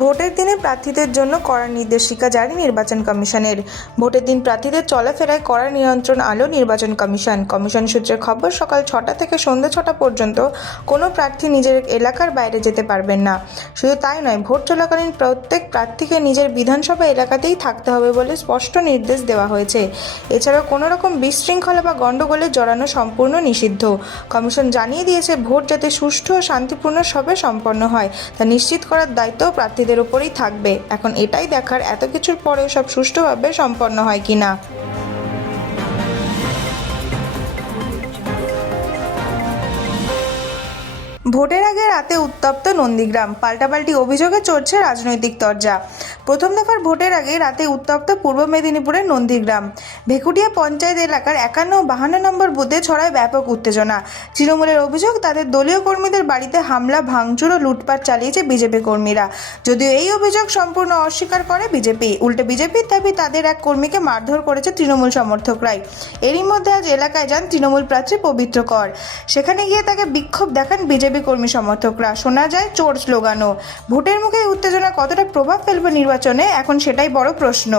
ভোটের দিনে প্রার্থীদের জন্য কড়া নির্দেশিকা জারি নির্বাচন কমিশনের। ভোটের দিন প্রার্থীদের চলাফেরায় কড়া নিয়ন্ত্রণ আনলো নির্বাচন কমিশন সূত্রে খবর, সকাল 6টা থেকে সন্ধ্যা 6টা পর্যন্ত কোনো প্রার্থী নিজের এলাকার বাইরে যেতে পারবেন না। শুধু তাই নয়, ভোট চলাকালীন প্রত্যেক প্রার্থীকে নিজের বিধানসভা এলাকাতেই থাকতে হবে বলে স্পষ্ট নির্দেশ দেওয়া হয়েছে। এছাড়াও কোনো রকম বিশৃঙ্খলা বা গণ্ডগোলে জড়ানো সম্পূর্ণ নিষিদ্ধ। কমিশন জানিয়ে দিয়েছে, ভোট যাতে সুষ্ঠু ও শান্তিপূর্ণভাবে সম্পন্ন হয় তা নিশ্চিত করার দায়িত্ব প্রার্থীদের উপরেই থাকবে। এখন এটাই দেখার, এত কিছুর পরেও সব সুষ্ঠুভাবে সম্পন্ন হয় কিনা। ভোটের আগে রাতে উত্তপ্ত নন্দীগ্রাম, পাল্টাপাল্টি অভিযোগে চড়ছে রাজনৈতিক তরজা। প্রথম দফার ভোটের আগে রাতে উত্তপ্ত পূর্ব মেদিনীপুরের নন্দীগ্রাম ভেকুটিয়া পঞ্চায়েত এলাকার 51 ও 52 নম্বর বুথে ছড়ায় ব্যাপক উত্তেজনা। তৃণমূলের অভিযোগ, তাদের দলীয় কর্মীদের বাড়িতে হামলা, ভাঙচুর ও লুটপাট চালিয়েছে বিজেপি কর্মীরা। যদিও এই অভিযোগ সম্পূর্ণ অস্বীকার করে বিজেপি। উল্টে বিজেপির দাবি, তাদের এক কর্মীকে মারধর করেছে তৃণমূল সমর্থকরাই। এরই মধ্যে আজ এলাকায় যান তৃণমূল প্রার্থী পবিত্র কর। সেখানে গিয়ে তাকে বিক্ষোভ দেখান বিজেপি কর্মী সমর্থকরা। শোনা যায় চোর স্লোগানও। ভোটের মুখে উত্তেজনা কতটা প্রভাব ফেলবে নির্বাচনে, এখন সেটাই বড় প্রশ্ন।